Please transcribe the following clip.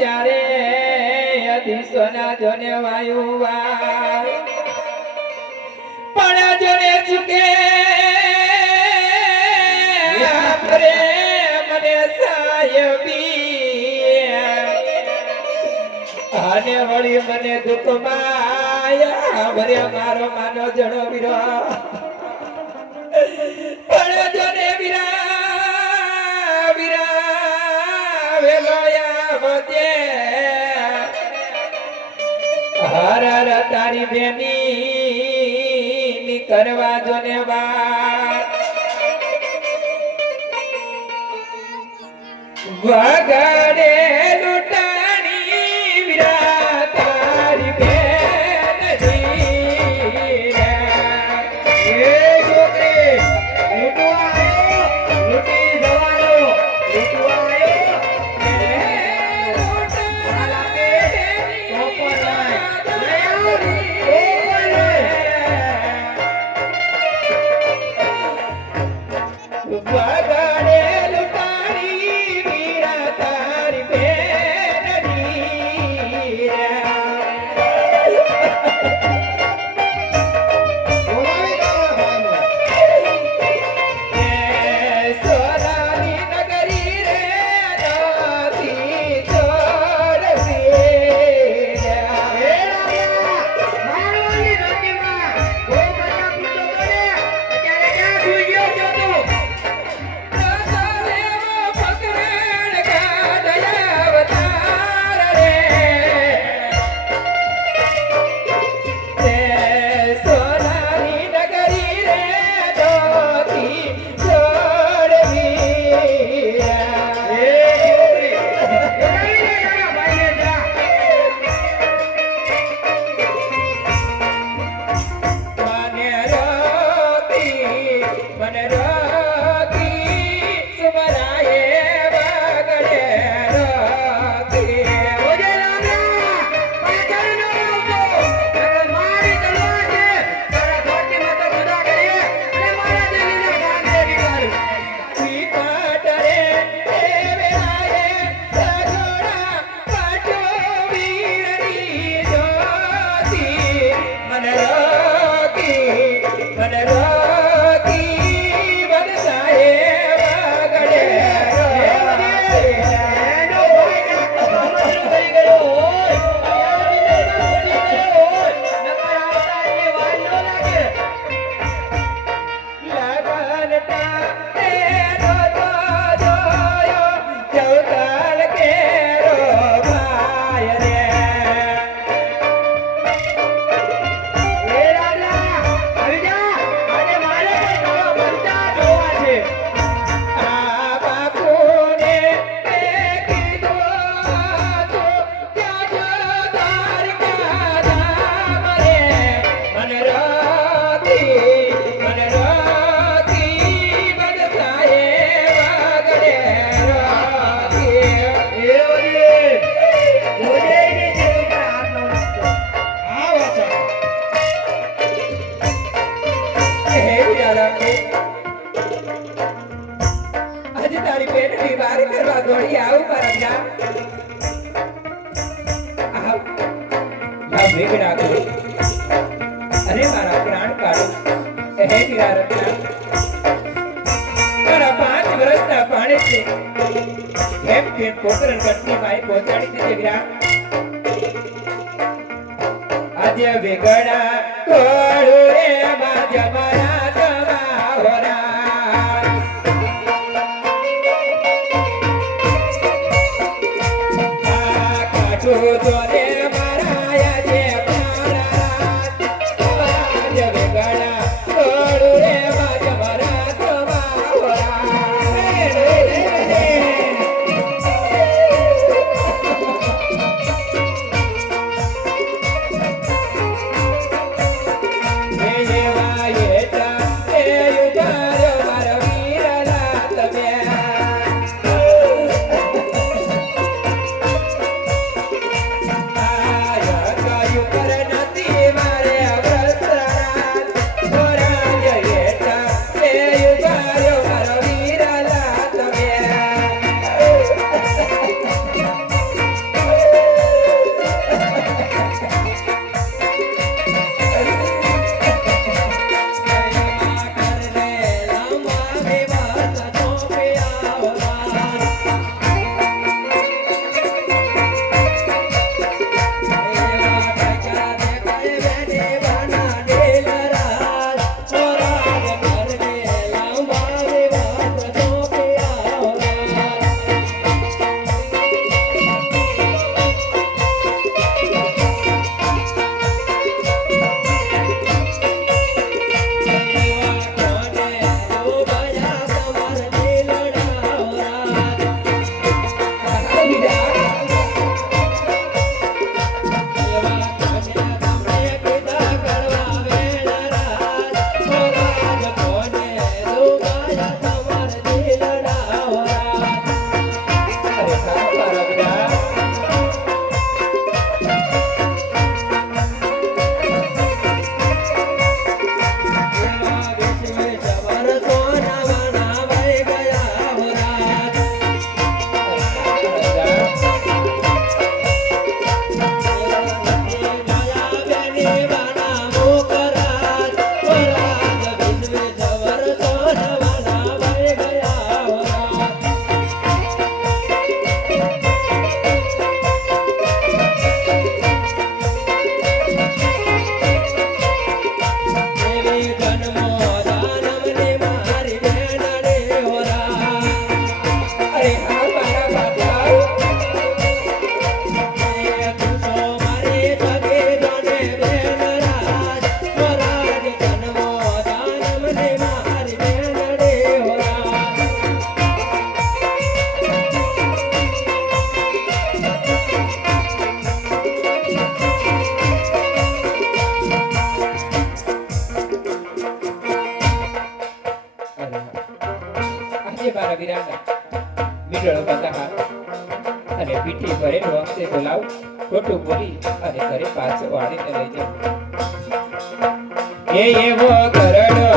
ત્યારે અધિસના જને વાયુવા પણ જને ચૂકે. મને સાયબી અને વળી મને દુઃખ માયા ભરે મારો માનો જણો વિરા. પણ જને વિરા તારી બેની કરવા જો ને વગાડે ಬರೇ આજ તારી પેટની વારી કરવા દોડી આવું પરમના વેગડા કરો અરે મારા પ્રાણ કાઢો હે દીરા મારા પાંચ વર્ષના પાણે છે. એમ કે કોકરણ કટની માય પહોંચાડી દેજે વિરા આજે વેગડા કોળો રે બાજા મારા Good. અને પીઠી ભરેલો અંશે બોલાવ ખોટું બોલી અને ઘરે પાછો વાળીને લઈ જાઓ. એ એવો કરડો